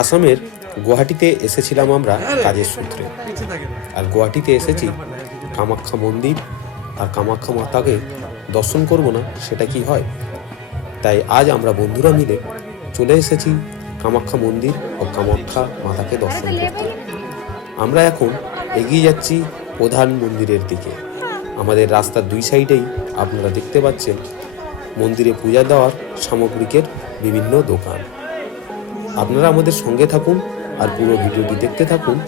আসামের গুয়াহাটিতে এসেছিলাম আমরা কাজের সূত্রে। আর গুয়াহাটিতে এসেছি কামাখ্যা মন্দির আর কামাখ্যা মাতাকে দর্শন করব না, সেটা কি হয়? তাই আজ আমরা বন্ধুরা মিলে চলে এসেছি কামাখ্যা মন্দির ও কামাখ্যা মাতাকে দর্শন করতে। আমরা এখন এগিয়ে যাচ্ছি প্রধান মন্দিরের দিকে। আমাদের রাস্তার দুই সাইডেই আপনারা দেখতে পাচ্ছেন মন্দিরে পূজা দেওয়ার সামগ্রিকের বিভিন্ন দোকান। আপনারা আমাদের সঙ্গে থাকুন আর পুরো ভিডিওটি দেখতে থাকুন।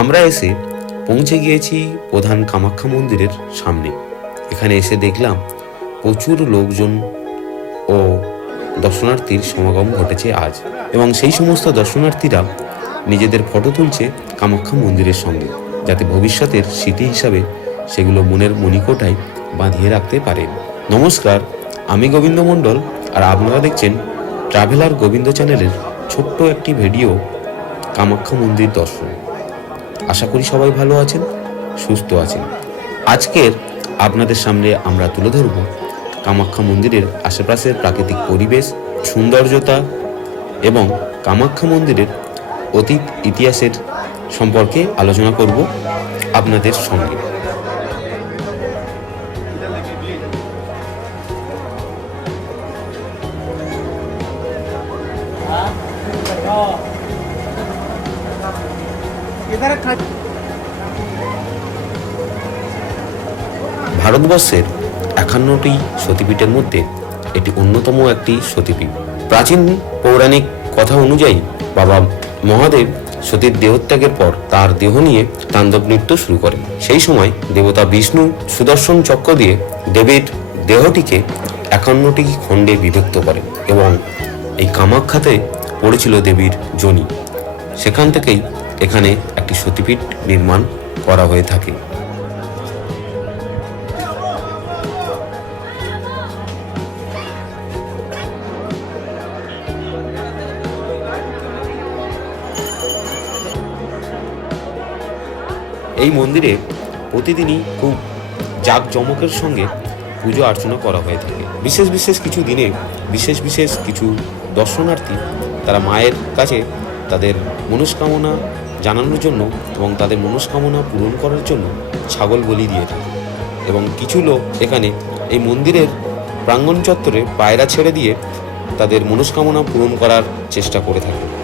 আমরা এসে পৌঁছে গিয়েছি প্রধান কামাখ্যা মন্দিরের সামনে। এখানে এসে দেখলাম প্রচুর লোকজন ও দর্শনার্থীর সমাগম ঘটেছে আজ এবং সেই সমস্ত দর্শনার্থীরা নিজেদের ফটো তুলছে কামাখ্যা মন্দিরের সঙ্গে, যাতে ভবিষ্যতের স্মৃতি হিসাবে সেগুলো মনের মণিকোটায় বাঁধিয়ে রাখতে পারেন। নমস্কার, আমি গোবিন্দ মণ্ডল আর আপনারা দেখছেন ট্রাভেলার গোবিন্দ চ্যানেলের ছোট্ট একটি ভিডিও, কামাখ্যা মন্দির দর্শন। আশা করি সবাই ভালো আছেন, সুস্থ আছেন। আজকের আপনাদের সামনে আমরা তুলে ধরব কামাখ্যা মন্দিরের আশেপাশের প্রাকৃতিক পরিবেশ, সৌন্দর্যতা এবং কামাখ্যা মন্দিরের অতীত ইতিহাসের সম্পর্কে আলোচনা করব আপনাদের সঙ্গে। ভারতবর্ষের একান্নটি সতীপীঠের মধ্যে এটি অন্যতম একটি সতীপীঠ। প্রাচীন পৌরাণিক কথা অনুযায়ী বাবা মহাদেব সতীর দেহত্যাগের পর তার দেহ নিয়ে তাণ্ডব নৃত্য শুরু করেন। সেই সময় দেবতা বিষ্ণু সুদর্শন চক্র দিয়ে দেবীর দেহটিকে একান্নটি খণ্ডে বিভক্ত করেন এবং এই কামাখ্যাতে পড়েছিল দেবীর জনি। সেখান থেকেই এখানে একটি সতীপীঠ নির্মাণ করা হয়ে থাকে। এই মন্দিরে প্রতিদিনই খুব জাঁকজমকের সঙ্গে পুজো অর্চনা করা হয়ে থাকে। বিশেষ বিশেষ কিছু দিনে, বিশেষ বিশেষ কিছু দর্শনার্থী তারা মায়ের কাছে তাদের মনস্কামনা জানানোর জন্য এবং তাদের মনস্কামনা পূরণ করার জন্য ছাগল বলি দিয়ে থাকে। এবং কিছু লোক এখানে এই মন্দিরের প্রাঙ্গণ চত্বরে পায়রা ছেড়ে দিয়ে তাদের মনস্কামনা পূরণ করার চেষ্টা করে থাকে।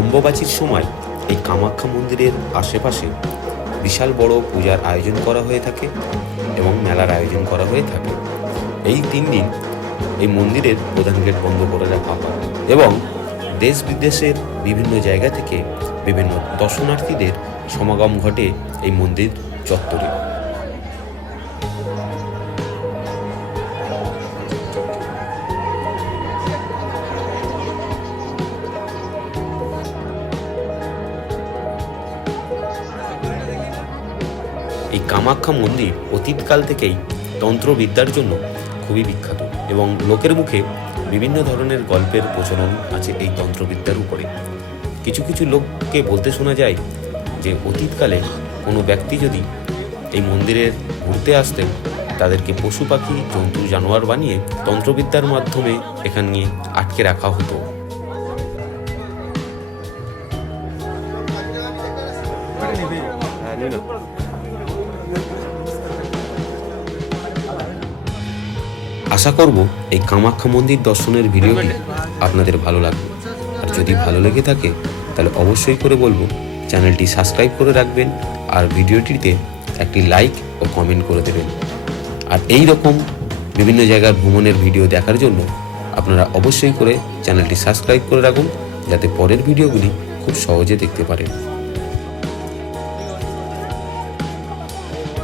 অম্বুবাচীর সময় এই কামাখ্যা মন্দিরের আশেপাশে বিশাল বড় পূজার আয়োজন করা হয়ে থাকে এবং মেলার আয়োজন করা হয়ে থাকে। এই তিন দিন এই মন্দিরের প্রধান গেট বন্ধ করে রাখা হয় এবং দেশ বিদেশের বিভিন্ন জায়গা থেকে বিভিন্ন দর্শনার্থীদের সমাগম ঘটে এই মন্দির চত্বরে। এই কামাখ্যা মন্দির অতীতকাল থেকেই তন্ত্রবিদ্যার জন্য খুবই বিখ্যাত এবং লোকের মুখে বিভিন্ন ধরনের গল্পের প্রচলন আছে এই তন্ত্রবিদ্যার উপরে। কিছু কিছু লোককে বলতে শোনা যায় যে অতীতকালে কোনো ব্যক্তি যদি এই মন্দিরে ঘুরতে আসতেন, তাদেরকে পশু পাখি, জন্তু, জানোয়ার বানিয়ে তন্ত্রবিদ্যার মাধ্যমে এখানে আটকে রাখা হতো। আশা করব এই কামাখ্যা মন্দির দর্শনের ভিডিওটি আপনাদের ভালো লাগবে। আর যদি ভালো লেগে থাকে, তাহলে অবশ্যই করে বলব, চ্যানেলটি সাবস্ক্রাইব করে রাখবেন আর ভিডিওটিতে একটি লাইক ও কমেন্ট করে দেবেন। আর এই রকম বিভিন্ন জায়গার ভ্রমণের ভিডিও দেখার জন্য আপনারা অবশ্যই করে চ্যানেলটি সাবস্ক্রাইব করে রাখুন, যাতে পরের ভিডিওগুলি খুব সহজে দেখতে পারেন।